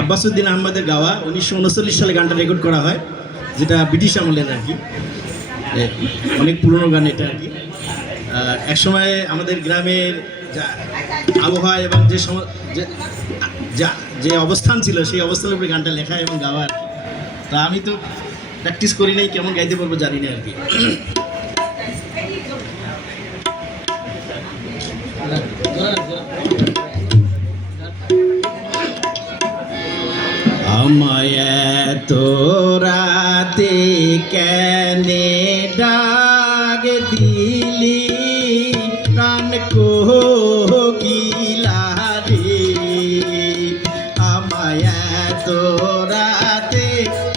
আব্বাসউদ্দিন আহমদের গাওয়া 1939 সালে গানটা রেকর্ড করা হয়, যেটা ব্রিটিশ আমলের আর কি, অনেক পুরনো গান এটা আর কি। একসময় আমাদের গ্রামের যা আবহাওয়া এবং যে অবস্থান ছিল সেই অবস্থানের উপরে গানটা লেখা এবং গাওয়ার। তা আমি তো প্র্যাকটিস করি নাই, কেমন গাইতে পারবো জানি না আর কি। আমায় তো রাতে কেনে ডাক দিলি প্রাণ কোকিলা রে, আমায় তো রাতে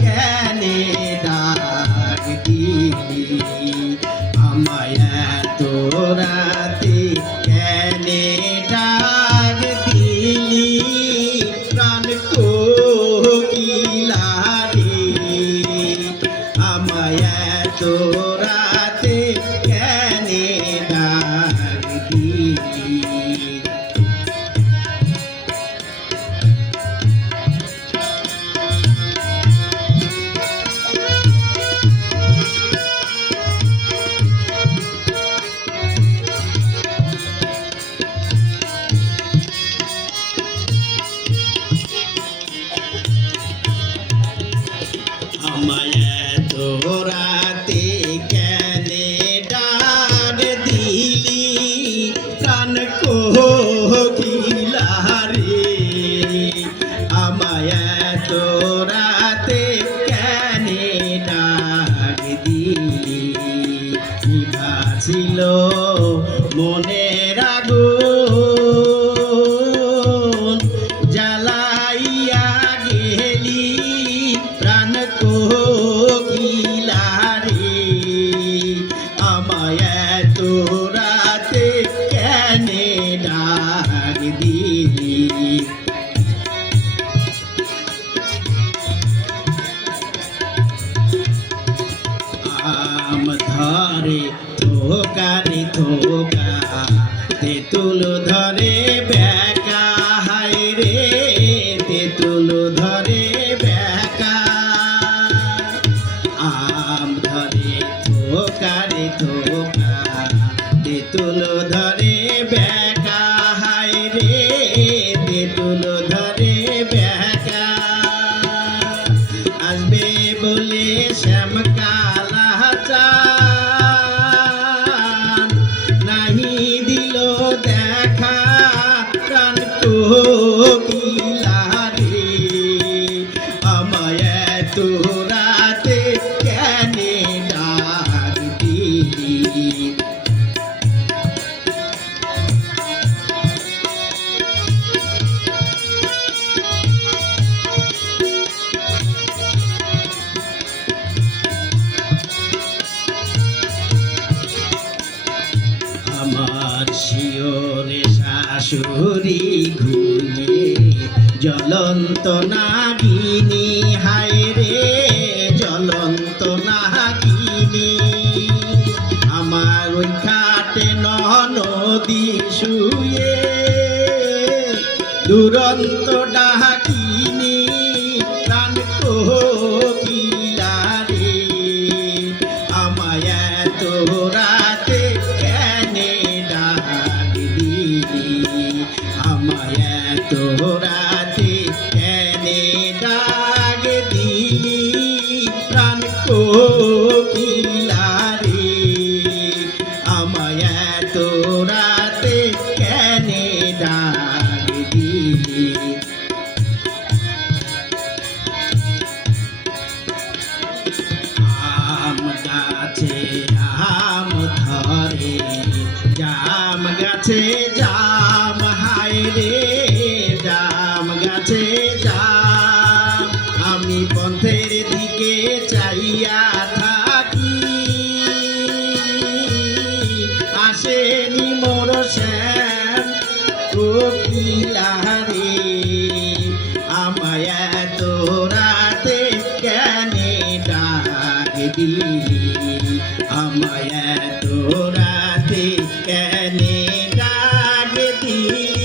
কেনে ডাক দিলি, আমায় তো রাতে কেনে ডাক দিলি প্রাণ কোকিলা রে, আমায় তো রাতে কেনে ডাক দিলি। আমায় তো রাতে কেনে ডাক দিলি প্রাণ কোকিলা রে, আমায় তো রাতে কেনে ডাক দিলি, নিভাছিল মনের আগুন জ্বালাইয়া গেলি প্রাণ কোকিলা রে, আমায় তো রাতে কেনে ডাক দিলি। আম ধরে থোকারে থোকা, তেঁতুল ধরে বেকা, হায় রে তেঁতুল ধরে বেকা, আম ধরে থোকারে থোকা, তেঁতুল ধরে বেকা, হায় রে তেঁতুল ধরে বেকা, আসবে বলে শ্যামকালা চান নাহি দিল দেখা প্রাণ কোকিলা রে, আমায় তো রাতে কেনে ডাক দিলি। আমার শিওরে শাশুড়ি ঘুমে জ্বলন্ত নাগিনী, হায় রে জ্বলন্ত নাগিনী, আমার ওই খাটে নদী শুয়ে দুরন্ত ডাকিনী প্রাণ কোকিলা রে, আমায় তো রাতে কেনে ডাক দিলি, আমায় তো রাতে কেনে ডাক দিলি প্রাণ কোকিলা রে, আমায় তো রাতে কেনে ডাক দিলি। আম গাছে আম ধরে, জাম গাছে জাম, হায় রে জাম গাছে জাম, আমি পথের দিকে চাইয়া থাকি, আসেনি মোর শ্যাম কোকিলা রে, আমায় তো রাতে কেনে ডাক দিলি, আমায় তো রাতে কেনে ডাক দিলি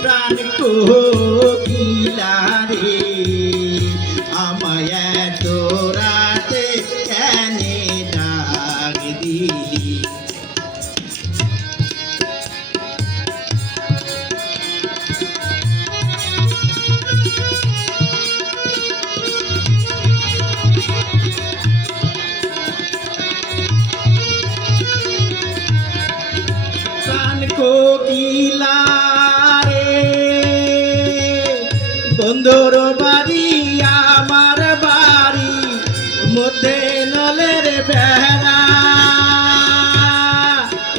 প্রাণ কোকিলা বন্ধুর বাড়ি আমার বাড়ি মধ্যে নলের বেড়া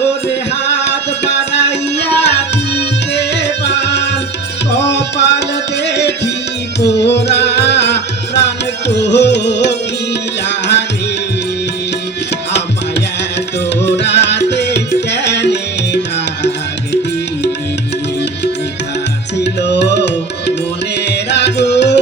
ওরে হাত বাড়াইয়া দিতে পান কপাল দেখি পোড়া প্রাণ কোকিলা রে আমায় তোরাতে কেনে ডাক দিলি ছিল মনের আগুন